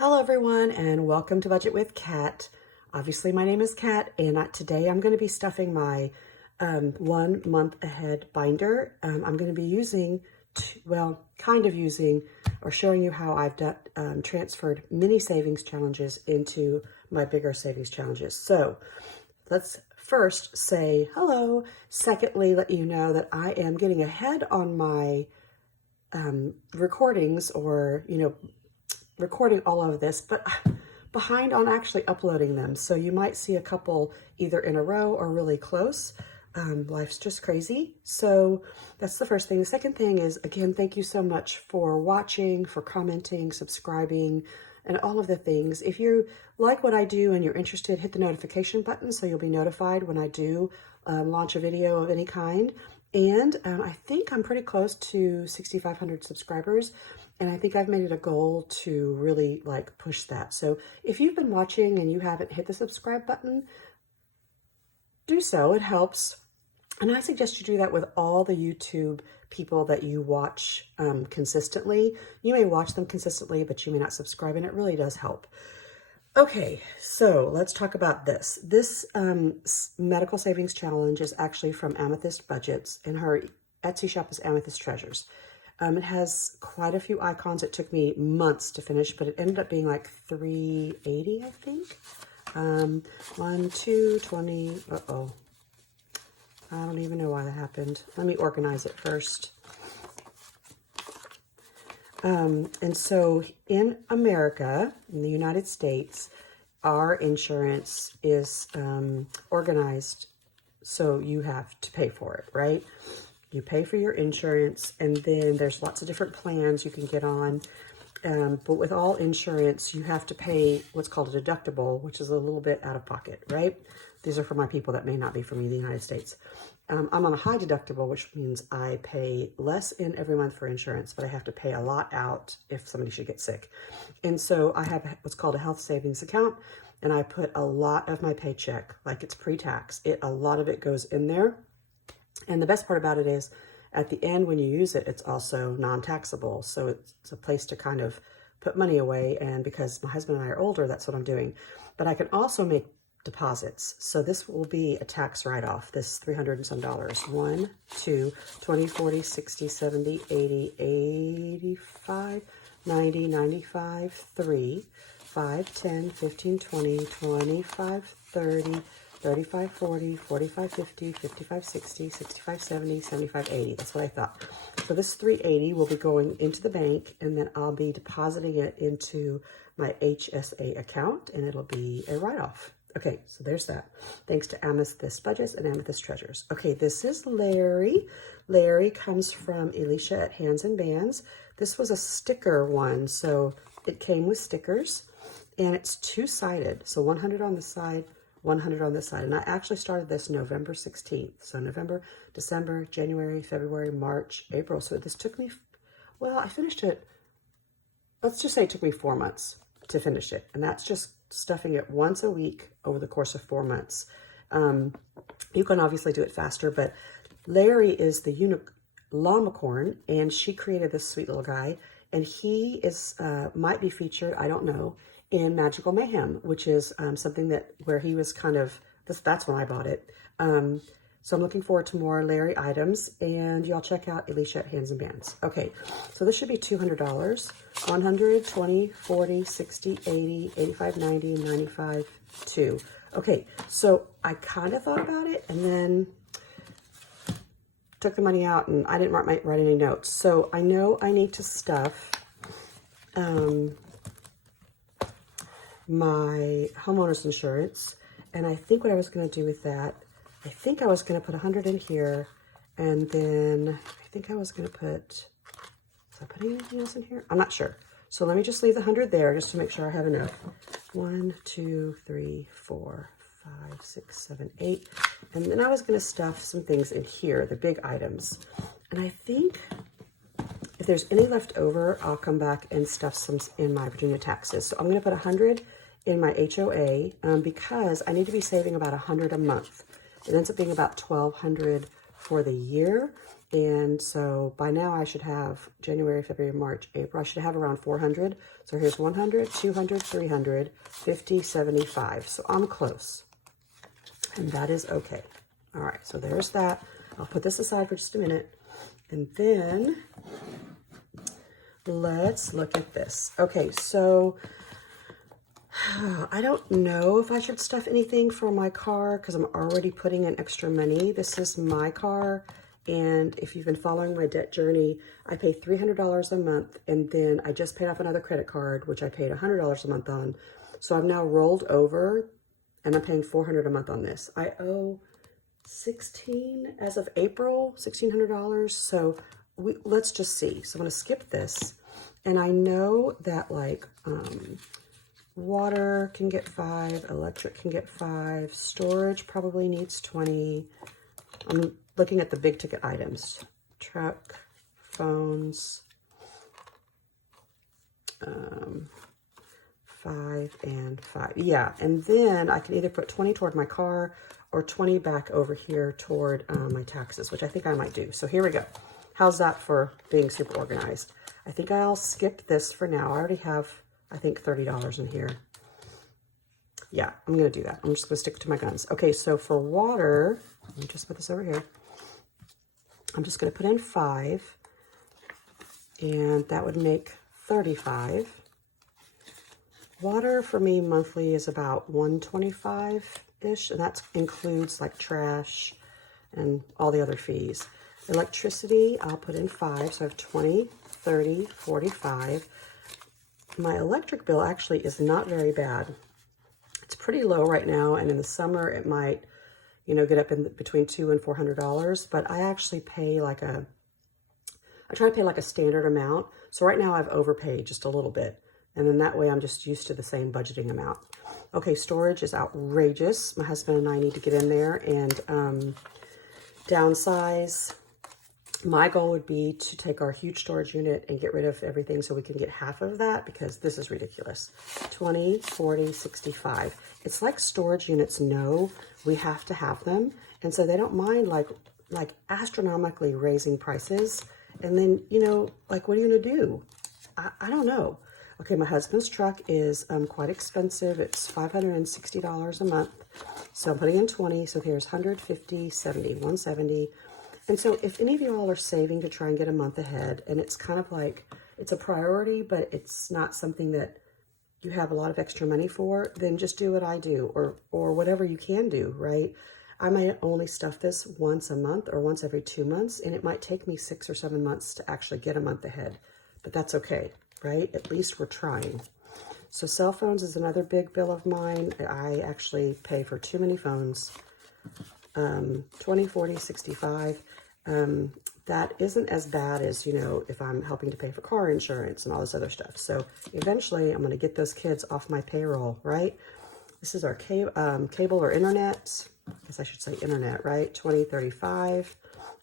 Hello everyone and welcome to Budget with Kat. Obviously my name is Kat and today I'm going to be stuffing my 1 month ahead binder. I'm going to be using, or showing you how I've transferred mini savings challenges into my bigger savings challenges. So let's first say hello. Secondly, let you know that I am getting ahead on my recordings, or recording all of this, but behind on actually uploading them. So you might see a couple either in a row or really close. Life's just crazy. So that's the first thing. The second thing is, again, thank you so much for watching, for commenting, subscribing, and all of the things. If you like what I do and you're interested, hit the notification button so you'll be notified when I do launch a video of any kind. And I think I'm pretty close to 6,500 subscribers. And I think I've made it a goal to really push that. So if you've been watching and you haven't hit the subscribe button, do so, it helps. And I suggest you do that with all the YouTube people that you watch consistently. You may watch them consistently, but you may not subscribe, and it really does help. Okay, so let's talk about this. This medical savings challenge is actually from Amethyst Budgets, and her Etsy shop is Amethyst Treasures. It has quite a few icons. It took me months to finish, but it ended up being like $3.80, I think. 1, 2, 20. Uh-oh. I don't even know why that happened. Let me organize it first. And so in America, in the United States, our insurance is organized so you have to pay for it, right? You pay for your insurance, and then there's lots of different plans you can get on. But with all insurance, you have to pay what's called a deductible, which is a little bit out of pocket, right? These are for my people that may not be from the United States. I'm on a high deductible, which means I pay less in every month for insurance, but I have to pay a lot out if somebody should get sick. And so I have what's called a health savings account, and I put a lot of my paycheck, like it's pre-tax. A lot of it goes in there. And the best part about it is, at the end, when you use it, it's also non-taxable. So it's a place to kind of put money away. And because my husband and I are older, that's what I'm doing. But I can also make deposits. So this will be a tax write-off, this $300 and some. 1, 2, 20, 40, 60, 70, 80, 85, 90, 95, 3, 5, 10, 15, 20, 25, 30, 35, 40, 45, 50, 55, 60, 65, 70, 75, 80. That's what I thought. So this $380 will be going into the bank, and then I'll be depositing it into my HSA account, and it'll be a write-off. Okay, so there's that. Thanks to Amethyst Budgets and Amethyst Treasures. Okay, this is Larry. Larry comes from Alicia at Hands and Bands. This was a sticker one, so it came with stickers, and it's two-sided. So 100 on the side, 100 on this side. And I actually started this November 16th. So November, December, January, February, March, April. So this took me, well, I finished it, let's just say it took me 4 months to finish it. And that's just stuffing it once a week over the course of 4 months. You can obviously do it faster, but Larry is the Llamacorn, and she created this sweet little guy. And he is might be featured, I don't know, in Magical Mayhem, which is something where he was kind of, that's when I bought it. So I'm looking forward to more Larry items, and y'all check out Alicia at Hands and Bands. Okay, so this should be $200. 100, 20, 40, 60, 80, 85, 90, 95, 2. Okay, so I kind of thought about it, and then took the money out, and I didn't write any notes. So I know I need to stuff my homeowner's insurance, and I think what I was going to do with that, I think I was going to put 100 in here, and then I think I was going to put, was I putting anything else in here? I'm not sure. So let me just leave the 100 there just to make sure I have enough. 1, 2, 3, 4, 5, 6, 7, 8. And then I was going to stuff some things in here, the big items. And I think if there's any left over, I'll come back and stuff some in my Virginia taxes. So I'm going to put 100 in my HOA because I need to be saving about 100 a month. It ends up being about $1,200 for the year. And so by now I should have January, February, March, April. I should have around 400. So here's 100, 200, 300, 50, 75. So I'm close. And that is okay. All right, so there's that. I'll put this aside for just a minute. And then let's look at this. Okay, so I don't know if I should stuff anything for my car because I'm already putting in extra money. This is my car. And if you've been following my debt journey, I pay $300 a month. And then I just paid off another credit card, which I paid $100 a month on. So I've now rolled over and I'm paying $400 a month on this. I owe as of April, $1,600. So let's just see. So I'm going to skip this. And I know that like water can get 5, electric can get 5, storage probably needs 20. I'm looking at the big ticket items, truck, phones, 5 and 5. Yeah, and then I can either put 20 toward my car or 20 back over here toward my taxes, which I think I might do. So here we go. How's that for being super organized? I think I'll skip this for now. I already have, I think, $30 in here. Yeah, I'm going to do that. I'm just going to stick to my guns. Okay, so for water, let me just put this over here. I'm just going to put in 5, and that would make 35. Water for me monthly is about $125-ish, and that includes like trash and all the other fees. Electricity, I'll put in 5, so I have 20, 30, 45. My electric bill actually is not very bad. It's pretty low right now, and in the summer it might, you know, get up in between $200 and $400, but I actually pay like I try to pay like a standard amount. So right now I've overpaid just a little bit. And then that way I'm just used to the same budgeting amount. Okay, storage is outrageous. My husband and I need to get in there and downsize. My goal would be to take our huge storage unit and get rid of everything so we can get half of that because this is ridiculous. 20, 40, 65. It's like storage units know we have to have them. And so they don't mind like astronomically raising prices. And then, you know, like, what are you going to do? I don't know. Okay, my husband's truck is quite expensive. It's $560 a month. So I'm putting in 20. So here's 150, 70, 170. And so if any of y'all are saving to try and get a month ahead, and it's kind of like, it's a priority, but it's not something that you have a lot of extra money for, then just do what I do or whatever you can do, right? I might only stuff this once a month or once every 2 months, and it might take me 6 or 7 months to actually get a month ahead, but that's okay, right? At least we're trying. So cell phones is another big bill of mine. I actually pay for too many phones. 20, 40, 65. That isn't as bad as, you know, if I'm helping to pay for car insurance and all this other stuff. So eventually I'm going to get those kids off my payroll, right? This is our cable or internet. I guess I should say internet, right? 20, 35.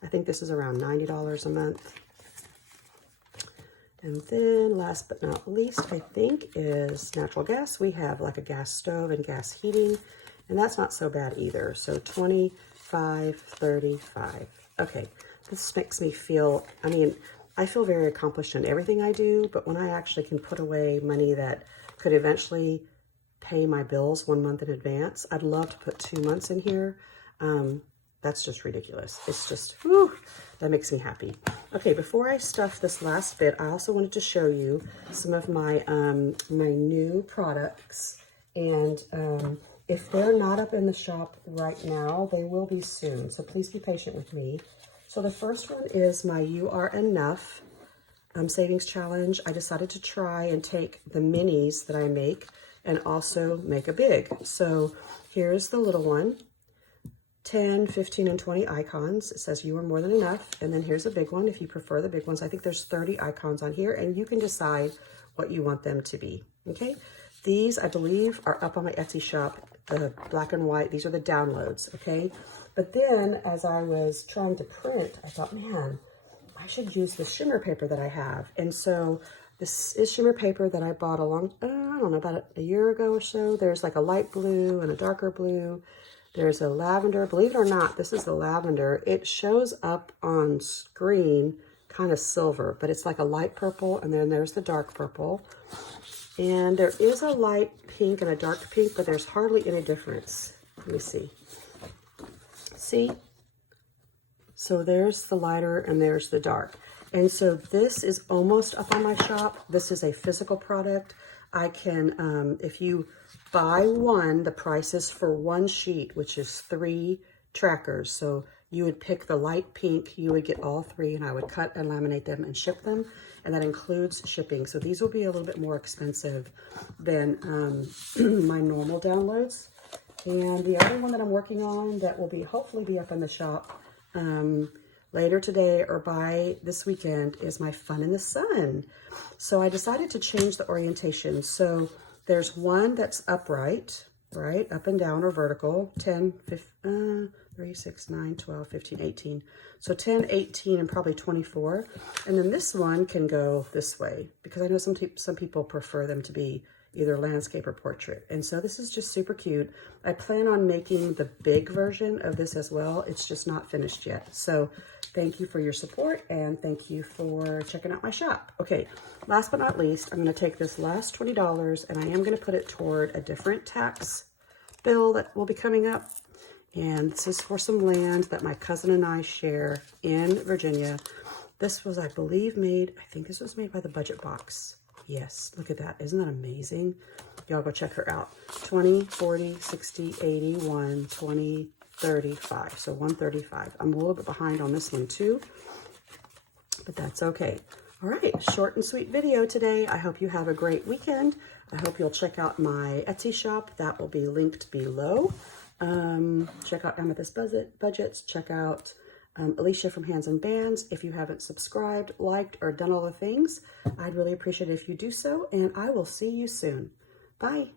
I think this is around $90 a month. And then last but not least, I think is natural gas. We have like a gas stove and gas heating, and that's not so bad either. So 25, 35. Okay, this makes me feel, I mean, I feel very accomplished in everything I do, but when I actually can put away money that could eventually pay my bills 1 month in advance, I'd love to put 2 months in here. That's just ridiculous. It's just, whew, that makes me happy. Okay, before I stuff this last bit, I also wanted to show you some of my my new products. And if they're not up in the shop right now, they will be soon. So please be patient with me. So the first one is my You Are Enough savings challenge. I decided to try and take the minis that I make and also make a big. So here's the little one. 10, 15, and 20 icons. It says you are more than enough. And then here's a big one if you prefer the big ones. I think there's 30 icons on here, and you can decide what you want them to be, okay? These, I believe, are up on my Etsy shop, the black and white. These are the downloads, okay? But then as I was trying to print, I thought, man, I should use the shimmer paper that I have. And so this is shimmer paper that I bought I don't know, about a year ago or so. There's like a light blue and a darker blue. There's a lavender. Believe it or not, this is the lavender. It shows up on screen kind of silver, but it's like a light purple, and then there's the dark purple. And there is a light pink and a dark pink, but there's hardly any difference. Let me see. See? So there's the lighter and there's the dark. And so this is almost up on my shop. This is a physical product. I can, if you buy one, the price is for one sheet, which is 3 trackers. So you would pick the light pink, you would get all 3, and I would cut and laminate them and ship them. And that includes shipping. So these will be a little bit more expensive than my normal downloads. And the other one that I'm working on that will be hopefully be up in the shop later today or by this weekend is my Fun in the Sun. So I decided to change the orientation. So there's one that's upright, right? Up and down or vertical, 10, 15, 3, 6, 9, 12, 15, 18. So 10, 18, and probably 24. And then this one can go this way because I know some people prefer them to be either landscape or portrait. And so this is just super cute. I plan on making the big version of this as well. It's just not finished yet. So thank you for your support and thank you for checking out my shop. Okay, last but not least, I'm gonna take this last $20 and I am gonna put it toward a different tax bill that will be coming up. And this is for some land that my cousin and I share in Virginia. This was, I believe, I think this was made by the Budget Box. Yes, look at that. Isn't that amazing? Y'all go check her out. 20, 40, 60, 80, 1, 20, 35. So 135. I'm a little bit behind on this one too, but that's okay. All right, short and sweet video today. I hope you have a great weekend. I hope you'll check out my Etsy shop. That will be linked below. Check out Amethyst Budgets. Check out Alicia from Hands and Bands. If you haven't subscribed, liked, or done all the things, I'd really appreciate it if you do so, and I will see you soon. Bye.